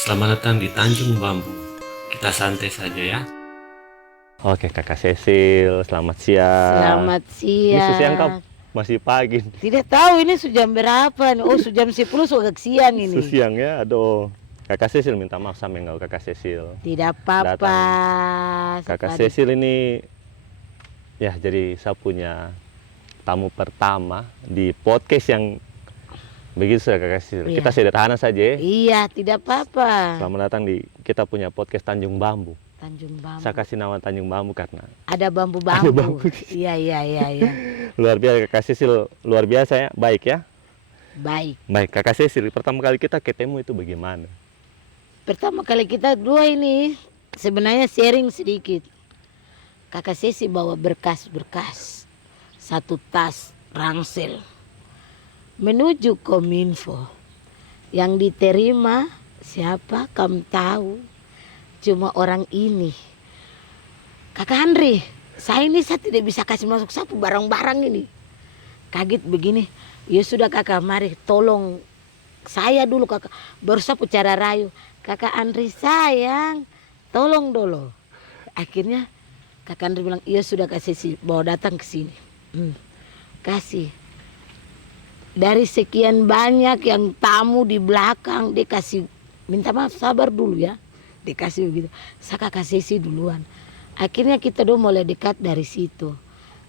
Selamat datang di Tanjung Bambu. Kita santai saja ya. Oke, Kakak Cecil, selamat siang. Selamat Ini siang kah? siang. Masih pagi. Tidak tahu ini sudah jam berapa nih. Oh, sudah jam 10 agak siang ini. Siang ya, aduh. Kakak Cecil minta maaf sama enggak Kakak Cecil. Tidak apa-apa. Kakak Sekali. Cecil ini ya jadi saya punya tamu pertama di podcast yang begitu ya Kakak Cecil. Iya. Kita sederhana saja ya. Iya, tidak apa-apa. Selamat datang di kita punya podcast Tanjung Bambu. Tanjung Bambu. Saya kasih nama Tanjung Bambu karena Ada Ada bambu-bambu. bambu. Iya. luar biasa Kakak Cecil, luar biasa ya, baik ya. Baik. Baik, Kakak Cecil, pertama kali kita ketemu itu bagaimana? Pertama kali kita dua ini sebenarnya sharing sedikit. Kakak Sesi bawa berkas-berkas. Satu tas ransel. Menuju Kominfo. Yang diterima siapa kamu tahu? Cuma orang ini. Kakak Andri, saya tidak bisa kasih masuk sapu barang-barang ini. Kaget begini. Ya sudah kakak, mari tolong saya dulu kakak. Baru sapu cara rayu. Kakak Andri sayang, tolong dulu. Akhirnya kakak Andri bilang, iya sudah kasih bawa datang ke sini. Kasih. Dari sekian banyak yang tamu di belakang, dia kasih, minta maaf sabar dulu ya. Dikasih begitu. Saya kakak Sesi duluan. Akhirnya kita dulu mulai dekat dari situ.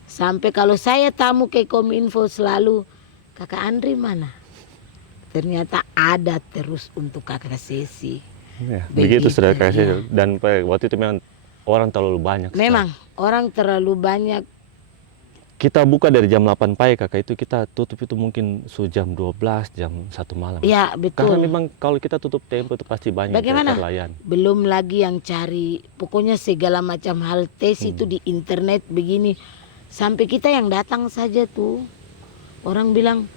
Sampai kalau saya tamu ke Kominfo selalu, kakak Andri mana? Ternyata ada terus untuk kakak Sesi. Ya, begitu sudah Kakak Cecil. Iya. Dan waktu itu memang orang terlalu banyak. Memang orang terlalu banyak. Kita buka dari jam 8 pagi Kakak, itu kita tutup itu mungkin jam 12, jam 1 malam. Ya Karena betul. memang kalau kita tutup tempo itu pasti banyak yang Bagaimana? terlayan. Belum lagi yang cari, pokoknya segala macam hal tes itu di internet begini. Sampai kita yang datang saja tuh. Orang bilang,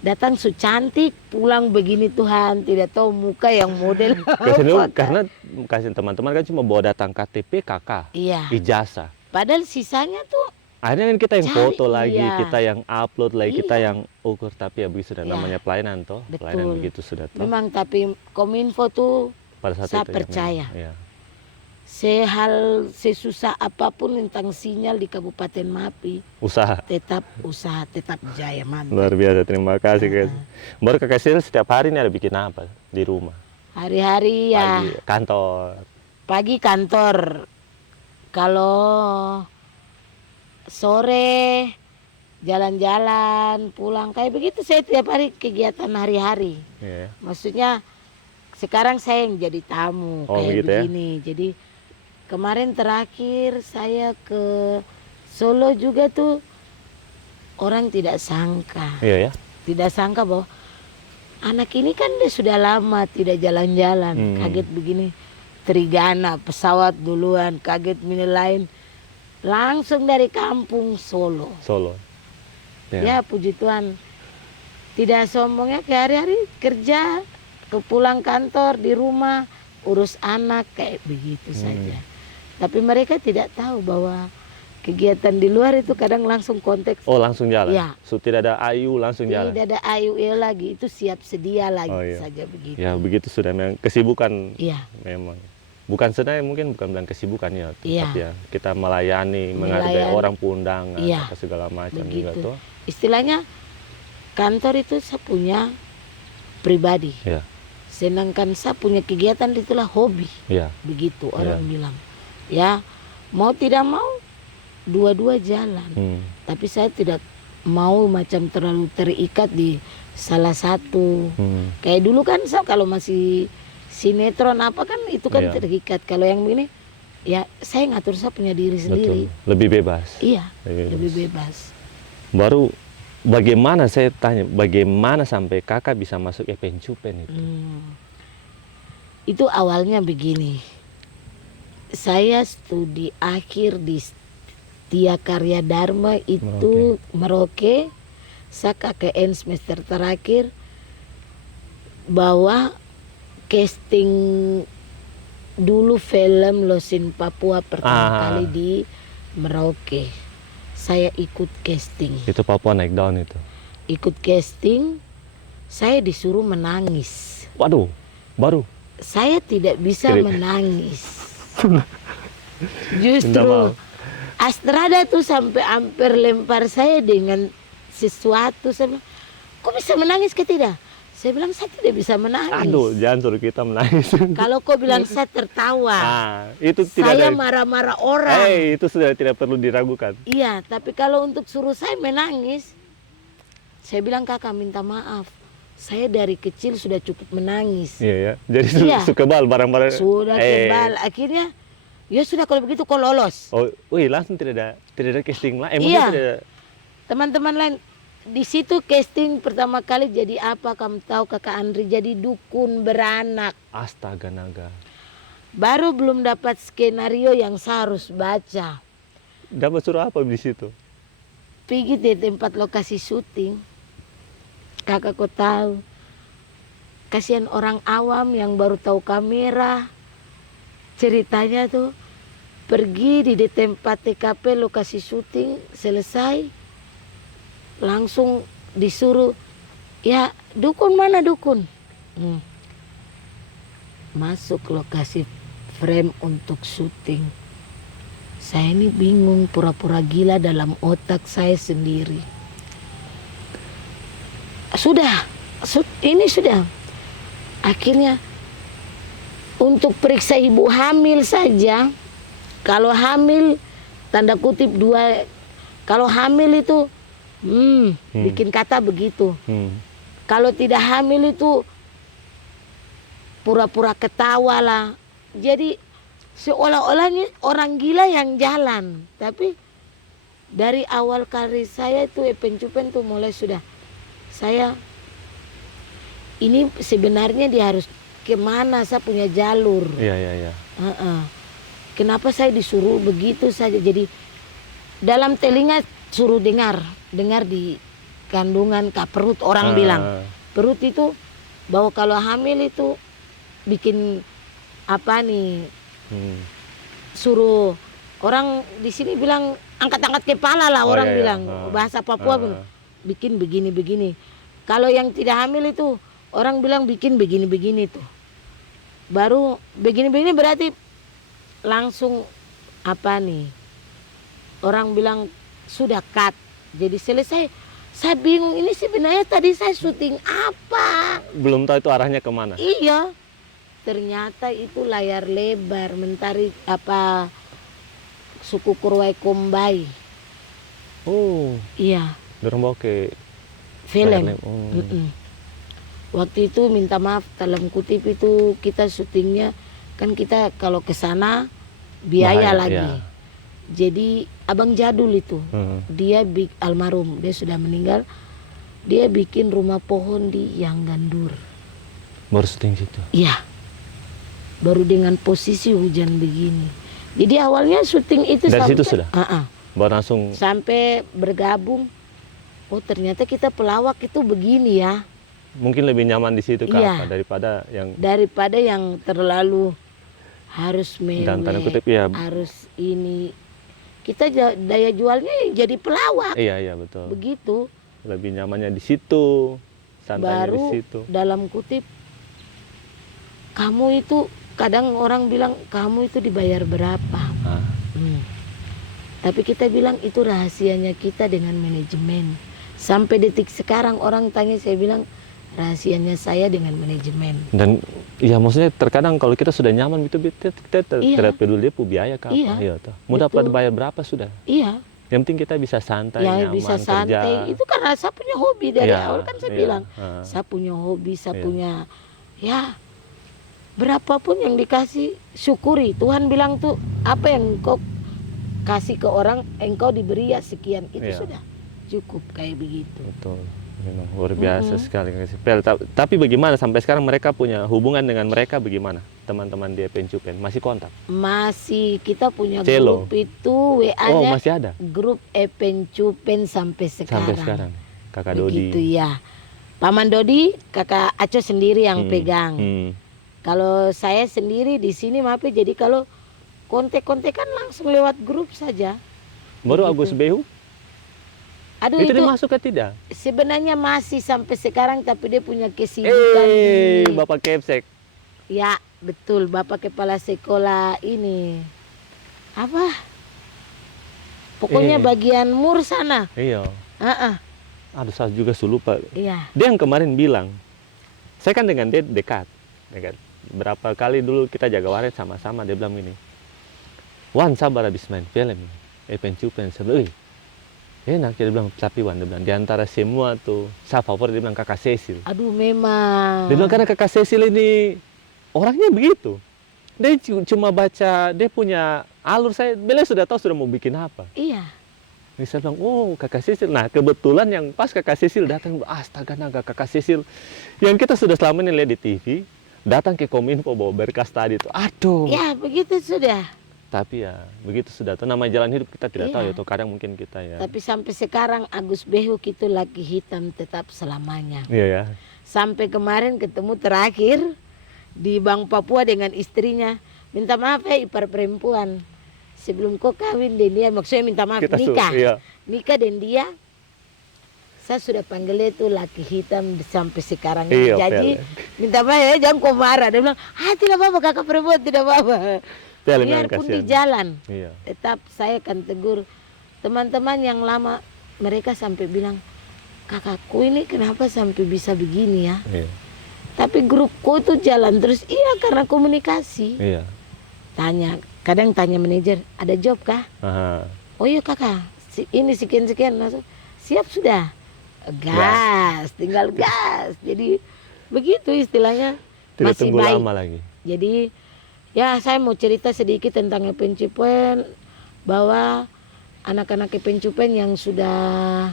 datang su cantik, pulang begini Tuhan. Tidak tahu muka yang model apa. Karena kasih teman-teman kan cuma bawa datang KTP kakak, Iya. ijazah. Padahal sisanya tuh, Akhirnya kan kita yang Cari, foto lagi, iya. kita yang upload lagi, kita Iya. yang ukur. Tapi ya begitu sudah Iya. namanya pelayanan toh. Betul. Pelayanan begitu sudah toh. memang tapi Kominfo tuh Pada saat saya itu percaya. Ya, sehal sesusah apapun tentang sinyal di Kabupaten Mapi, usaha. tetap usaha, tetap jaya mantap. Luar biasa, terima kasih guys. Baru Kakak Cecil setiap hari ini ada bikin apa di rumah? Hari-hari ya Pagi, kantor. pagi kantor, kalau sore jalan-jalan pulang kayak begitu. Saya tiap hari kegiatan hari-hari. Iya. Maksudnya sekarang saya yang jadi tamu Oh, kayak begitu ya? begini. Jadi kemarin terakhir saya ke Solo juga tuh, orang tidak sangka. Iya ya. Tidak sangka bahwa anak ini kan dia sudah lama tidak jalan-jalan. Kaget begini, Trigana pesawat duluan, kaget mini lain. Langsung dari kampung Solo. Solo. Ya puji Tuhan. Tidak sombongnya ke hari-hari kerja, ke pulang kantor di rumah, urus anak kayak begitu saja. Tapi mereka tidak tahu bahwa kegiatan di luar itu kadang langsung konteks. Oh, langsung jalan. Iya. So, tidak ada ayu langsung jalan. Tidak ada AUE lagi, itu siap sedia lagi Oh, iya. saja begitu. Ya begitu sudah memang kesibukan Iya. memang. Bukan sebenarnya mungkin bukan bilang kesibukan ya, Iya. tapi ya kita melayani, menghargai Melayani. orang undangan, Iya. apa segala macam juga Begitu. tuh. Istilahnya kantor itu saya punya pribadi. Iya. Sedangkan saya punya kegiatan itulah hobi. Iya. Begitu orang bilang. Ya, mau tidak mau dua-dua jalan. Tapi saya tidak mau macam terlalu terikat di salah satu. Kayak dulu kan saya kalau masih sinetron apa kan itu kan Iya. terikat. Kalau yang ini ya saya ngatur, saya punya diri sendiri. Betul. Lebih bebas. Iya, Lebih lebih bebas. Baru bagaimana saya tanya, bagaimana sampai kakak bisa masuk Epen Cupen itu? Itu awalnya begini. Saya studi akhir di Setia Karya Dharma itu Merauke. Saya KKN semester terakhir bawa casting dulu film Losin Papua pertama kali di Merauke. Saya ikut casting. Itu Papua naik daun itu. Ikut casting, saya disuruh menangis. Waduh, baru. saya tidak bisa Skrip. menangis. Minta Justru maaf. Astrada tuh sampai hampir lempar saya dengan sesuatu. Saya bilang, kok bisa menangis ke tidak? Saya bilang, saya tidak bisa menangis. Aduh, jangan suruh kita menangis. Kalau kau bilang saya tertawa, Itu tidak saya ada. marah-marah orang. Itu sudah tidak perlu diragukan. Iya, tapi kalau untuk suruh saya menangis, saya bilang kakak minta maaf. Saya dari kecil sudah cukup menangis. Iya ya. Jadi Iya. suka bal barang-barang. Sudah kebal. Akhirnya, ya sudah kalau begitu kau lolos. Oh, wih, langsung tidak ada casting lah. Emang Iya. tidak ada. Teman-teman lain, di situ casting pertama kali jadi apa kamu tahu kakak Andri? Jadi dukun beranak. Astaga naga. Baru belum dapat skenario yang saya harus baca. Dapat suruh apa di situ? Pergi di tempat lokasi syuting. Kakak kau tahu. Kasihan orang awam yang baru tahu kamera. Ceritanya tuh pergi di tempat TKP lokasi syuting selesai. Langsung disuruh, ya dukun mana dukun? Masuk lokasi frame untuk syuting. Saya ini bingung, pura-pura gila dalam otak saya sendiri. Ini sudah. Akhirnya untuk periksa ibu hamil saja, kalau hamil tanda kutip 2, kalau hamil itu bikin kata begitu. Kalau tidak hamil itu pura-pura ketawa lah. Jadi seolah-olahnya orang gila yang jalan. Tapi dari awal karir saya itu Cupen tuh mulai sudah. Saya ini sebenarnya dia harus kemana, saya punya jalur. Iya. Kenapa saya disuruh begitu saja? Jadi dalam telinga suruh dengar di kandungan perut orang bilang perut itu bahwa kalau hamil itu bikin apa nih, suruh orang di sini bilang angkat-angkat kepala lah, orang bilang bahasa Papua bikin begini. Kalau yang tidak hamil itu orang bilang bikin begini tuh. Baru begini berarti langsung apa nih, orang bilang sudah cut. Jadi selesai. Saya bingung, ini sebenarnya tadi saya syuting apa? Belum tahu itu arahnya kemana. Iya. Ternyata itu layar lebar mentari apa suku Kurwai Kombai. Oh, Iya, dorong bawa ke film. layar lebar. Waktu itu minta maaf dalam kutip itu kita syutingnya kan kita kalau ke sana biaya Bahaya, lagi. iya. Jadi abang jadul itu, dia almarhum, dia sudah meninggal. Dia bikin rumah pohon di Yang Gandur. Baru syuting situ. Iya. Baru dengan posisi hujan begini. Jadi awalnya syuting itu dari sampai situ sudah. Baru langsung. Sampai bergabung. Oh ternyata kita pelawak itu begini ya. Mungkin lebih nyaman di situ Iya. daripada yang yang terlalu harus dan tanda mewek, kutip ya. harus ini. Kita daya jualnya jadi pelawak. Iya betul. Begitu. Lebih nyamannya di situ, santainya di Baru situ. dalam kutip, kamu itu kadang orang bilang kamu itu dibayar berapa. Tapi kita bilang itu rahasianya kita dengan manajemen. Sampai detik sekarang orang tanya, saya bilang rahasianya saya dengan manajemen. Dan ya maksudnya terkadang kalau kita sudah nyaman gitu kita tidak peduli dia biaya apa. Iya, Mau dapat betul. bayar berapa sudah. Iya. Yang penting kita bisa santai, Ya nyaman, bisa santai. kerja. Itu karena saya punya hobi dari Iya, awal kan saya iya. bilang. Saya punya hobi, saya Iya. punya ya berapapun yang dikasih syukuri. Tuhan bilang tuh apa yang engkau kasih ke orang engkau diberi ya sekian. Itu Iya. sudah cukup kayak begitu. Betul. Memang luar biasa sekali Kak Sipel. Tapi bagaimana sampai sekarang mereka punya hubungan dengan mereka bagaimana? Teman-teman di Cupen masih kontak? Masih kita punya Celo. grup itu Oh, WA-nya masih ada grup Cupen sampai sekarang. sampai sekarang. Kakak Begitu Dodi. ya. Paman Dodi, kakak Aco sendiri yang pegang. Kalau saya sendiri di sini maaf ya, jadi kalau kontek-kontekan langsung lewat grup saja. Baru Begitu. Agus Behu Aduh itu itu dimasuk ke tidak? sebenarnya masih sampai sekarang tapi dia punya kesibukan. Bapak Kepsek. Ya, betul. Bapak kepala sekolah ini. Apa? Pokoknya bagian mur sana. Iya. Ah, Aduh, saya juga lupa. iya. Dia yang kemarin bilang, saya kan dengan dia dekat. Berapa kali dulu kita jaga waret sama-sama, dia bilang gini, Wan, sabar habis main film. Pencupen. Saya bilang, enak. Dia bilang, tapi Wan, dia bilang, di antara semua tuh, saya favorit, dia bilang kakak Cecil. Aduh, memang. Dia bilang, karena kakak Cecil ini orangnya begitu. Dia cuma baca, dia punya alur, saya beliau sudah tahu sudah mau bikin apa. Iya. Ini saya bilang, oh kakak Cecil. Nah kebetulan yang pas kakak Cecil datang, astaga naga kakak Cecil. Yang kita sudah selama ini lihat di TV, datang ke Kominfo bawa berkas tadi itu. Aduh. Ya, begitu sudah. Tapi ya begitu sudah tuh, nama jalan hidup kita tidak tahu Iya. ya tuh, kadang mungkin kita ya. Tapi sampai sekarang Agus Behuk itu lagi hitam tetap selamanya. Iya ya. Sampai kemarin ketemu terakhir di Bank Papua dengan istrinya. Minta maaf ya ipar perempuan. Sebelum kau kawin dan dia, maksudnya minta maaf Kita nikah. iya. Nikah dan dia, saya sudah panggil dia itu laki hitam sampai sekarang ini. Iya, Jadi Pel. minta maaf ya, jangan kau marah. Dia bilang, tidak apa-apa kakak perempuan, tidak apa-apa. Pel memang Biarpun di kasihan. jalan, Iya. tetap saya akan tegur. Teman-teman yang lama, mereka sampai bilang, kakakku ini kenapa sampai bisa begini ya. Iya. Tapi grupku itu jalan terus, iya karena komunikasi. Iya. Kadang tanya manajer, ada job kah? Aha. Oh iya kakak, ini sekian-sekian. Langsung, siap sudah. Gas, tinggal gas. Jadi begitu istilahnya. Tidak Masih tunggu baik. lama lagi. Jadi ya saya mau cerita sedikit tentang Epencupen, bahwa anak-anak Epencupen yang sudah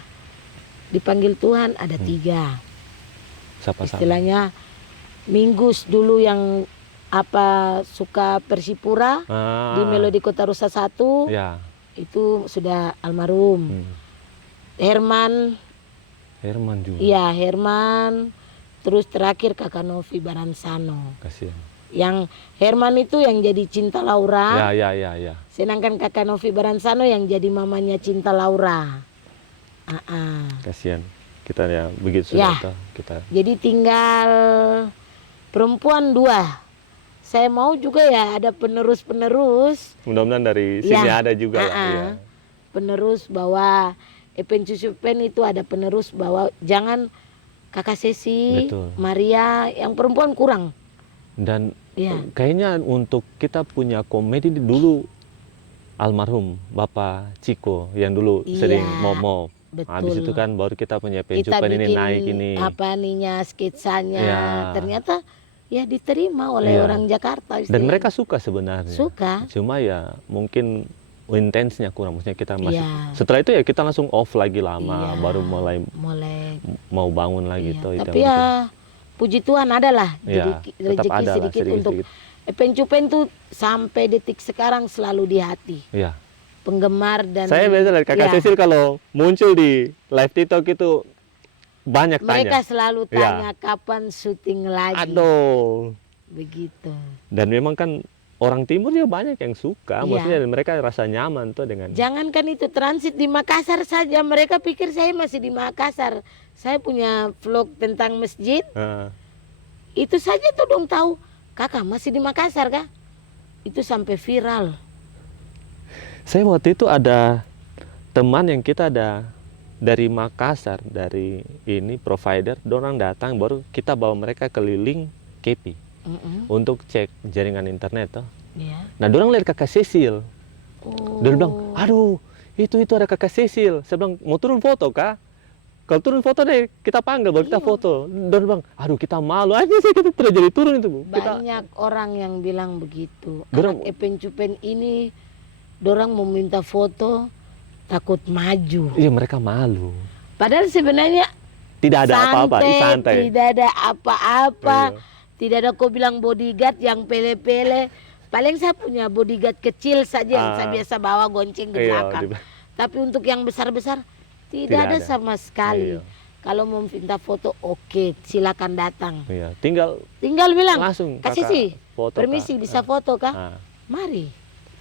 dipanggil Tuhan ada 3. Siapa Istilahnya Minggus dulu yang suka Persipura di Melodi Kota Rusa 1, Ya. itu sudah almarhum. Herman, Herman juga. iya Herman. Terus terakhir kakak Novi Baransano. Kasihan. Yang Herman itu yang jadi Cinta Laura. Ya. Sedangkan kakak Novi Baransano yang jadi mamanya Cinta Laura. Kasihan. Kita ya begitu Ya. sudah tahu, kita. Jadi tinggal perempuan 2. Saya mau juga ya ada penerus-penerus. Mudah-mudahan dari sini Ya. ada juga lah. Ya. Penerus bahwa Epencupen itu ada penerus bahwa jangan kakak Sesi, Betul. Maria, yang perempuan kurang. Dan Ya. kayaknya untuk kita punya komedi dulu almarhum Bapak Ciko yang dulu Iya, sering momo. Betul. Habis itu kan baru kita punya Kita Pencupen ini bikin naik ini. apa ninya sketsanya, Ya. ternyata ya diterima oleh Iya. orang Jakarta. Dan istilahnya. mereka suka sebenarnya. Suka. Cuma ya mungkin intensnya kurang. Maksudnya kita masih. Iya. Setelah itu ya kita langsung off lagi lama. Iya. Baru mulai Mau bangun lagi iya. tuh. itu Tapi yang ya puji Tuhan adalah Iya, jadi tetap rezeki ada lah, sedikit untuk sedikit-sedikit. Epencupen tuh sampai detik sekarang selalu di hati penting. Iya. penggemar dan Saya biasa lihat kakak ya, Cecil kalau muncul di live TikTok itu banyak mereka tanya. selalu Iya. tanya kapan syuting lagi. Aduh. Begitu. Dan memang kan orang timur juga banyak yang suka. Iya. Maksudnya mereka rasa nyaman tuh dengan. Jangankan itu transit di Makassar saja, mereka pikir saya masih di Makassar. Saya punya vlog tentang masjid, Ah, itu saja tuh dong tahu, kakak masih di Makassar kah? Itu sampai viral. saya waktu itu ada teman yang kita ada dari Makassar, dari ini provider, dorang datang baru kita bawa mereka keliling KP untuk cek jaringan internet toh. Ya. Nah, dorang lihat kakak Cecil. Oh. Dan bilang, aduh, itu ada kakak Cecil. Saya bilang, mau turun foto kah? Kalau turun foto deh, kita panggil baru kita Iya. foto. Dan bilang, aduh kita malu aja sih kita tidak jadi turun itu Bu. Kita, Banyak orang yang bilang begitu. Dorang- Anak Epencupen ini, dorang mau minta foto takut maju. iya mereka malu. Padahal sebenarnya Tidak ada apa-apa, santai. tidak ada apa-apa. Iya. Tidak ada kau bilang bodyguard yang pele-pele. Paling saya punya bodyguard kecil saja yang saya biasa bawa gonceng ke Iya, belakang. Tapi untuk yang besar-besar tidak Tidak ada ada. sama sekali. Iya. Kalau mau minta foto, oke, silakan datang. Iya, tinggal Tinggal bilang, langsung kasih kakak sih, foto, permisi Kak. bisa foto kah? Ah, Mari.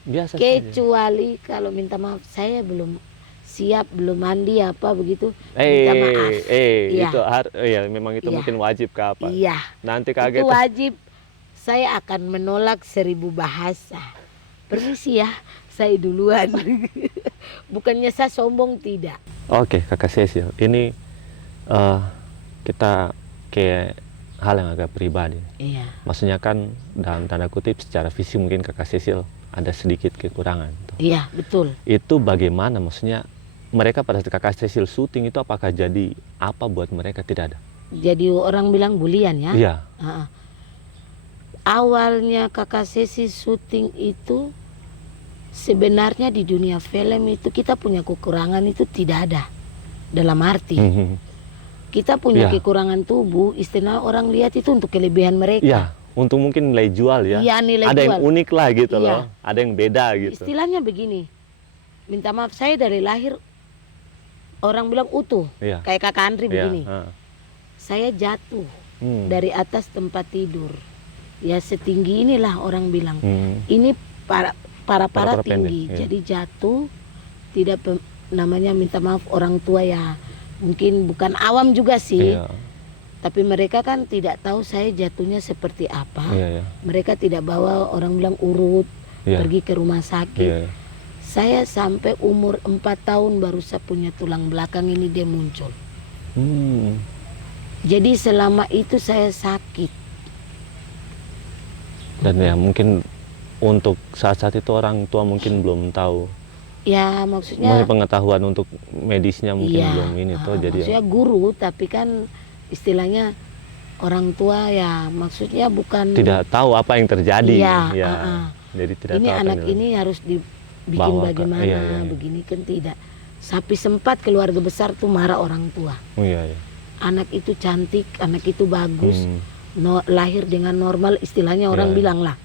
biasa saja. Kecuali kalau minta maaf, saya belum siap, belum mandi apa begitu. Minta maaf. Iya. Itu iya memang itu Iya. mungkin wajib ke apa? Iya. Nanti Itu kaget. wajib saya akan menolak 1000 bahasa. Permisi ya, saya duluan. Bukannya saya sombong, tidak. Oke, Kakak Cecil, ini kita ke hal yang agak pribadi. Iya. Maksudnya kan dalam tanda kutip secara fisik mungkin Kakak Cecil ada sedikit kekurangan. Iya, betul. Itu bagaimana, maksudnya mereka pada saat Kakak Cecil syuting itu apakah jadi apa buat mereka? Tidak ada. Jadi orang bilang bulian ya. Iya. Awalnya Kakak Sesi syuting itu sebenarnya di dunia film itu kita punya kekurangan itu tidak ada. Dalam arti kita punya kekurangan tubuh, istilah orang lihat itu untuk kelebihan mereka. Iya, untuk mungkin nilai jual ya. Iya, nilai ada jual. yang unik lah gitu Iya. loh. Ada yang beda gitu. Istilahnya begini. Minta maaf, saya dari lahir orang bilang utuh. Iya. Kayak Kakak Andri begini. Iya. Saya jatuh dari atas tempat tidur. Ya setinggi inilah orang bilang. Ini para tinggi. pendek, iya. Jadi jatuh, tidak namanya minta maaf orang tua ya. Mungkin bukan awam juga sih. Iya. Tapi mereka kan tidak tahu saya jatuhnya seperti apa. Iya. Mereka tidak bawa orang bilang urut, Iya. pergi ke rumah sakit. Iya. Saya sampai umur 4 tahun baru saya punya tulang belakang ini dia muncul. Jadi selama itu saya sakit. Dan ya mungkin untuk saat-saat itu orang tua mungkin belum tahu. Ya maksudnya Pengetahuan untuk medisnya mungkin iya, belum ini tuh. Jadi maksudnya guru, tapi kan istilahnya orang tua ya maksudnya bukan tidak tahu apa yang terjadi. Iya, Ya. Jadi tidak ini tahu apa anak yang ini harus dibikin bawa ke- bagaimana, iya, iya. begini kan tidak. Sampai sempat keluarga besar tuh marah orang tua. Iya, iya. Anak itu cantik, anak itu bagus, Hmm. lahir dengan normal, istilahnya orang Iya. bilang lah.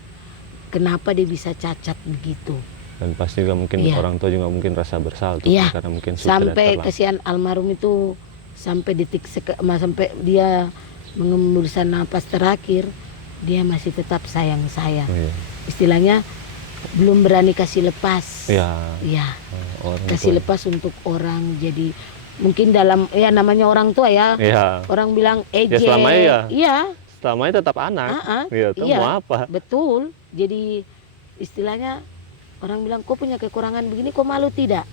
Kenapa dia bisa cacat begitu? Dan pasti juga mungkin Iya. orang tua juga mungkin rasa bersalah tuh, Iya. karena mungkin sudah Sampai terlambat. kesian almarhum itu sampai sampai dia mengembuskan napas terakhir, dia masih tetap sayang saya. Iya. Istilahnya belum berani kasih lepas. Iya. Iya. Orang Kasih tua. lepas untuk orang. Jadi mungkin dalam ya namanya orang tua ya. Iya. Orang bilang ejek. selama iya. Iya, Selama itu tetap anak. Iya, tuh iya. mau apa? betul. Jadi istilahnya orang bilang kok punya kekurangan begini, kok malu tidak?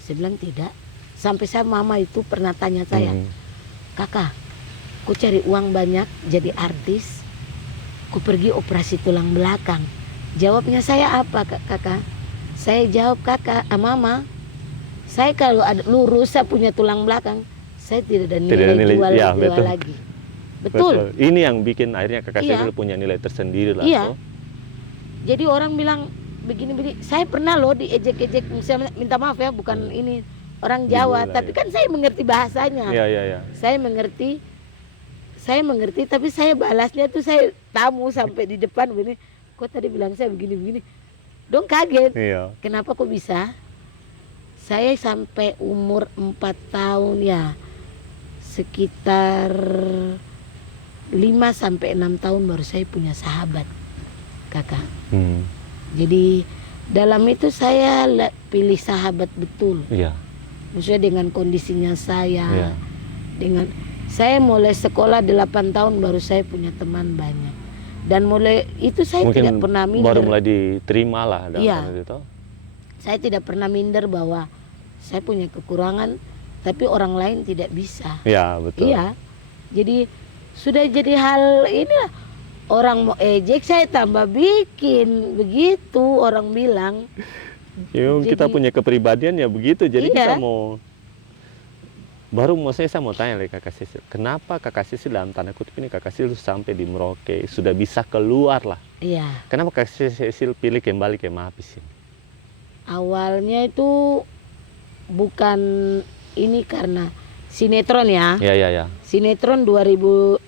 Saya bilang tidak. Sampai saya mama itu pernah tanya saya, kakak, kok cari uang banyak jadi artis, kok pergi operasi tulang belakang? Jawabnya saya apa kakak? Saya jawab mama, saya kalau ada lurus saya punya tulang belakang, saya tidak ada nilai, jual iya, betul. lagi. Betul. Ini yang bikin akhirnya Kakak Iya. Cecil punya nilai tersendiri lah. Iya. tuh. Jadi orang bilang begini-begini, saya pernah loh diejek-ejek, misalnya minta maaf ya, bukan ini orang Jawa, Dibully, tapi ya. kan saya mengerti bahasanya. Iya, iya, iya. Saya mengerti, tapi saya balasnya tuh saya tamu sampai di depan begini, kok tadi bilang saya begini-begini, dong kaget. Iya. Kenapa kok bisa? Saya sampai umur 4 tahun ya, sekitar 5 sampai 6 tahun baru saya punya sahabat, kakak. Jadi dalam itu saya pilih sahabat betul. Iya. Maksudnya dengan kondisinya saya. Iya. Dengan saya mulai sekolah 8 tahun baru saya punya teman banyak. Dan mulai itu saya Mungkin tidak pernah minder. baru mulai diterima lah dalam Iya. hal itu. Saya tidak pernah minder bahwa saya punya kekurangan tapi orang lain tidak bisa. Iya, betul. Iya. Jadi sudah jadi hal inilah. Orang mau ejek saya tambah bikin begitu orang bilang. Ya, kita Jadi- punya kepribadian ya begitu. Jadi Iya. kita mau saya mau tanya lagi Kakak Cecil, kenapa Kakak Cecil dalam tanda kutip ini Kakak Cecil sampai di Merauke sudah bisa keluar lah? Iya. Kenapa Kakak Cecil pilih kembali ke Mapis ini? Awalnya itu bukan ini karena sinetron ya. Ya, ya, ya. Sinetron 2015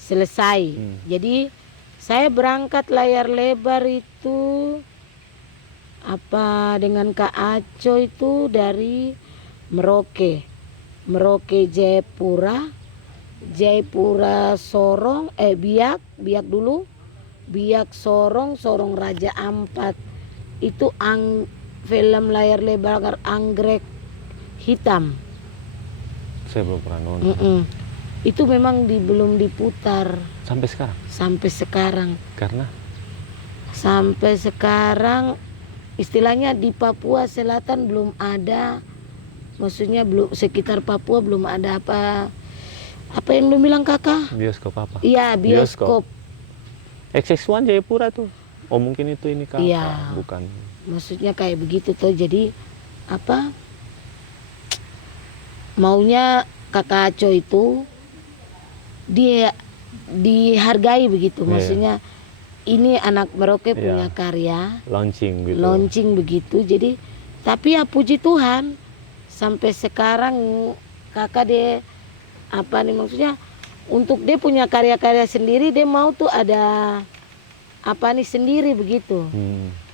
selesai. Jadi saya berangkat layar lebar itu dengan Kak Aco itu dari Merauke. Merauke Jayapura, Jayapura Sorong, Biak dulu. Biak Sorong, Sorong Raja Ampat. Itu film layar lebar anggrek hitam. Saya belum pernah nonton. itu memang belum diputar Sampai sekarang. sampai sekarang. Karena Sampai sekarang istilahnya di Papua Selatan belum ada, maksudnya belum sekitar Papua belum ada apa yang lu bilang kakak? bioskop apa? Iya, bioskop. XX1 Jayapura tuh. Oh mungkin itu ini kakak, Iya. bukan. Maksudnya kayak begitu tuh. Jadi apa? Maunya kakak Aco itu dia dihargai begitu. Iya. Maksudnya ini anak Merauke Iya. punya karya, Launching gitu. launching begitu. Jadi tapi ya puji Tuhan sampai sekarang kakak dia apa nih maksudnya untuk dia punya karya-karya sendiri, dia mau tuh ada apa nih sendiri begitu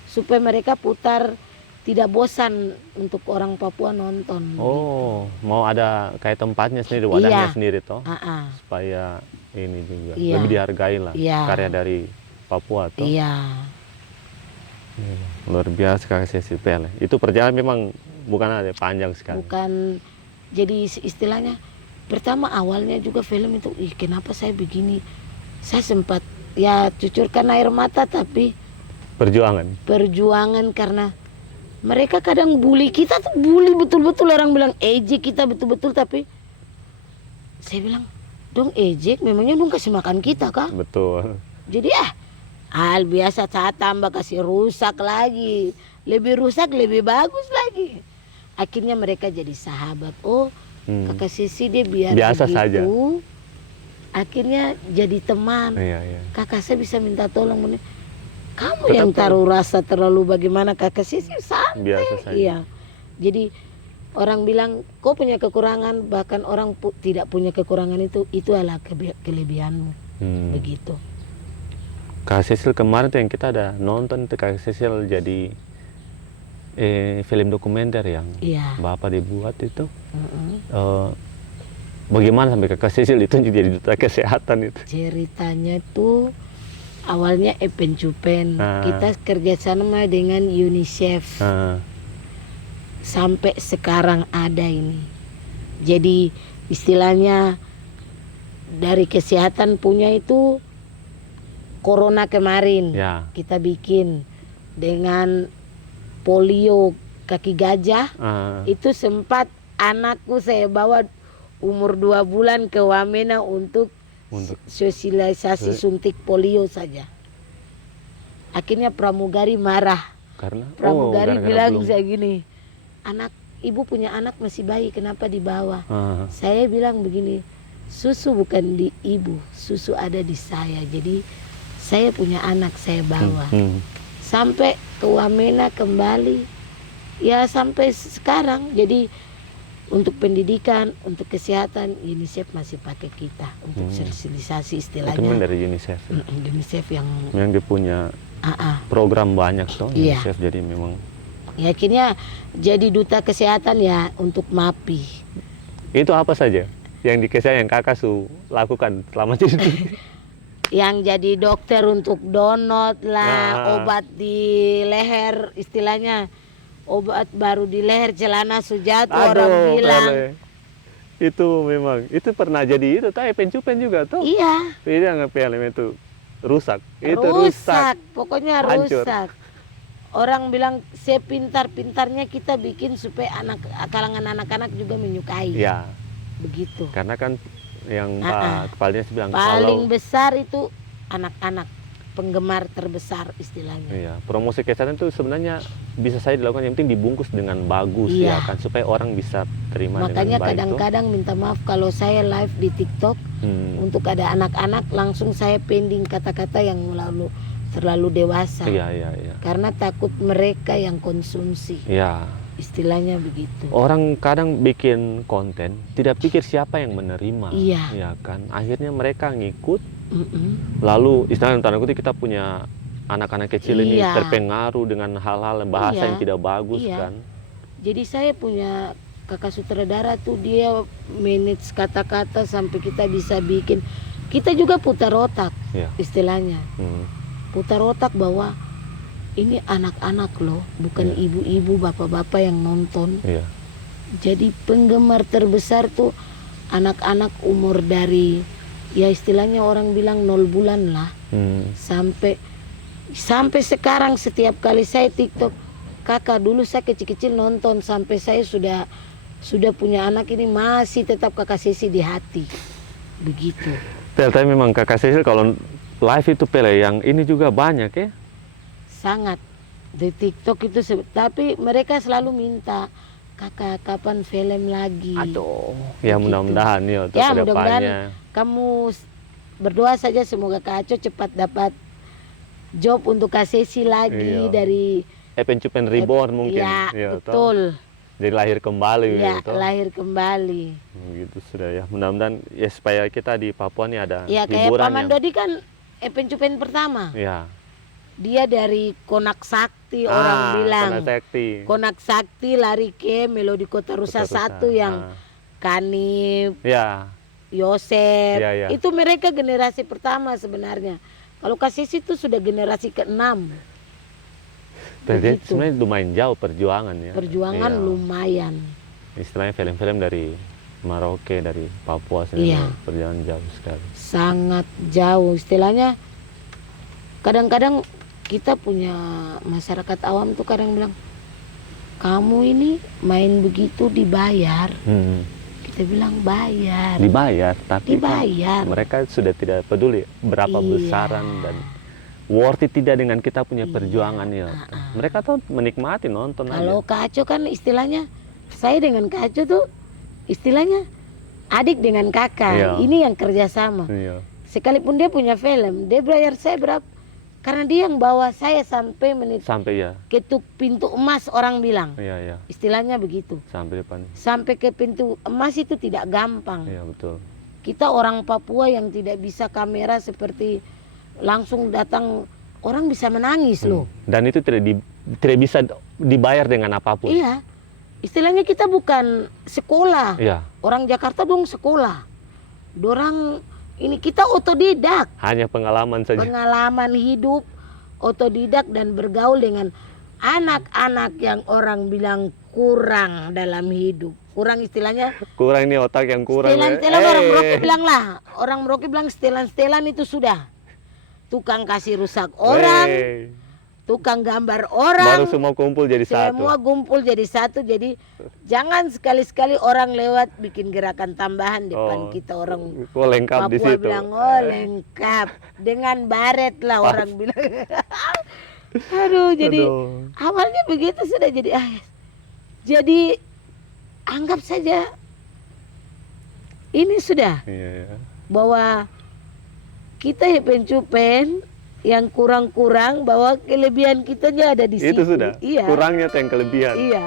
supaya mereka putar tidak bosan untuk orang Papua nonton. Oh, mau ada kayak tempatnya sendiri, wadahnya Iya. sendiri toh, Ah, supaya ini juga Iya. lebih dihargai lah Iya. karya dari Papua toh. iya. Luar biasa kakak Cecil Pele. Itu perjalanan memang bukan ada panjang sekali. Bukan jadi istilahnya pertama awalnya juga film itu kenapa saya begini, saya sempat ya cucurkan air mata tapi perjuangan karena mereka kadang bully kita tuh, bully betul-betul, orang bilang ejek kita betul-betul, tapi saya bilang dong ejek memangnya dong kasih makan kita kah? Betul. Jadi hal biasa saya tambah kasih rusak lagi, lebih rusak lebih bagus lagi. Akhirnya mereka jadi sahabat. Oh kakak Sisi dia Biasa begitu, saja. akhirnya jadi teman. Iya. Kakak saya bisa minta tolong, kamu Tetap yang taruh rasa terlalu bagaimana, kakak Sisi santai. Biasa saja. Iya. Jadi orang bilang kau punya kekurangan, bahkan orang tidak punya kekurangan itu adalah kelebihanmu. Begitu. Kak Cecil kemarin tuh yang kita ada nonton tuh Kak Cecil jadi film dokumenter yang Iya. Bapak dibuat itu. Bagaimana sampai Kak Cecil itu jadi duta kesehatan itu? Ceritanya tuh awalnya Epen Cupen. Kita kerjasama dengan UNICEF. Sampai sekarang ada ini. Jadi istilahnya dari kesehatan punya itu corona kemarin. Ya. Kita bikin dengan polio kaki gajah. Itu sempat anakku saya bawa umur 2 bulan ke Wamena untuk sosialisasi suntik polio saja. Akhirnya pramugari marah. Karena Pramugari bilang belum. saya gini, ibu punya anak masih bayi, kenapa dibawa? Saya bilang begini, susu bukan di ibu, susu ada di saya. Jadi saya punya anak, saya bawa. Sampai ke Wamena kembali, ya sampai sekarang. Jadi untuk pendidikan, untuk kesehatan, UNICEF masih pakai kita untuk sosialisasi istilahnya. Itu dari UNICEF. UNICEF yang dia punya program banyak toh. Iya. UNICEF jadi memang. Ya akhirnya jadi duta kesehatan ya untuk MAPI. Itu apa saja yang di kesehatan yang kakak lakukan selama jadi Yang jadi dokter untuk donot lah, obat di leher istilahnya. Obat baru di leher, celana Sujatu orang bilang. Pele. Itu memang, itu pernah jadi itu, tapi pencupen juga tuh. Iya. Tidak ngepelem itu rusak. Itu Rusak, pokoknya Hancur. rusak. Orang bilang sepintar-pintarnya kita bikin supaya kalangan anak-anak juga menyukai. Ya. Begitu. Karena kan yang Pak Kepala Dinas bilang paling besar itu anak-anak, penggemar terbesar istilahnya. Iya, promosi kesehatan itu sebenarnya bisa saya dilakukan, yang penting dibungkus dengan bagus ya kan, supaya orang bisa terima. Makanya dengan baik. kadang-kadang minta maaf kalau saya live di TikTok untuk ada anak-anak langsung saya pending kata-kata yang terlalu dewasa. Iya. Karena takut mereka yang konsumsi. Iya. Istilahnya begitu. Orang kadang bikin konten tidak pikir siapa yang menerima. Iya. Ya kan, akhirnya mereka ngikut. Lalu istilahnya tanda kutip kita punya anak-anak kecil ini terpengaruh dengan hal-hal bahasa yang tidak bagus kan. Jadi saya punya kakak sutradara tuh, dia manage kata-kata sampai kita bisa bikin. Kita juga putar otak istilahnya. Putar otak bahwa ini anak-anak loh, bukan ibu-ibu, bapak-bapak yang nonton. Jadi penggemar terbesar tuh anak-anak umur dari ya istilahnya orang bilang 0 bulan lah sampai sekarang setiap kali saya TikTok, kakak dulu saya kecil-kecil nonton sampai saya sudah punya anak ini masih tetap kakak Sesi di hati. Begitu. Pel, tapi memang kakak Cecil kalau live itu Pele yang ini juga banyak ya. Sangat di TikTok itu tapi mereka selalu minta kakak kapan film lagi. Aduh, ya Begitu. mudah-mudahan ya untuk Ya kedepannya. mudah-mudahan kamu berdoa saja semoga Kak Aco cepat dapat job untuk Kak Sesi lagi Iya. dari Pencupen reborn mungkin. ya, Ya, toh. betul. Jadi lahir kembali Ya, gitu. lahir kembali. Gitu sudah ya. Mudah-mudahan ya supaya kita di Papua nih ada Ya kayak hiburan Paman Dodi kan pencupen pertama. ya. Dia dari Konak Sakti orang bilang. Konak Sakti. Konak Sakti lari ke Melodi Kota Rusa Kota Rusa. 1 yang Kanib, Ya. Yosep. Ya, ya. Itu mereka generasi pertama sebenarnya. Kalau Kak Sesi itu sudah generasi ke-6. Jadi Begitu. sebenarnya lumayan jauh perjuangan ya. Perjuangan Iya. lumayan. Istilahnya film-film dari Merauke, dari Papua Iya. sebenarnya perjalanan jauh sekali. Sangat jauh istilahnya. Kadang-kadang kita punya masyarakat awam tuh kadang bilang, kamu ini main begitu dibayar. Kita bilang bayar. Dibayar, tapi kan Dibayar. mereka sudah tidak peduli berapa Iya. besaran dan worth it tidak dengan kita punya perjuangan ya. Mereka tuh menikmati nonton Kalau aja. Kak Aco kan istilahnya, saya dengan Kak Aco tuh istilahnya adik dengan kakak. Iya. Ini yang kerjasama. Iya. Sekalipun dia punya film, dia bayar saya berapa? Karena dia yang bawa saya sampai menit Sampai ya. ketuk pintu emas orang bilang. Iya, iya. Istilahnya begitu. Sampai depan. Sampai ke pintu emas itu tidak gampang. Iya, betul. Kita orang Papua yang tidak bisa kamera seperti langsung datang, orang bisa menangis loh. Dan itu tidak bisa dibayar dengan apapun. Iya. Istilahnya kita bukan sekolah. Iya. Orang Jakarta dong sekolah. Dorang ini kita otodidak. Hanya pengalaman saja. Pengalaman hidup, otodidak dan bergaul dengan anak-anak yang orang bilang kurang dalam hidup. Kurang istilahnya Kurang ini otak yang kurang. setelan-setelan orang Merauke bilang lah. Orang Merauke bilang setelan-setelan itu sudah. Tukang kasih rusak orang, tukang gambar orang. Baru semua kumpul jadi satu. Semua kumpul jadi satu. Jadi jangan sekali-sekali orang lewat bikin gerakan tambahan depan kita orang Oh, lengkap di Papua situ. bilang, oh lengkap. Dengan baret lah orang bilang. Aduh, jadi Aduh. awalnya begitu sudah jadi jadi anggap saja ini sudah Iya, iya. bahwa kita pencupen yang kurang-kurang bahwa kelebihan kitanya ada di Itu situ. sudah. Iya. Kurangnya tuh yang kelebihan. Iya.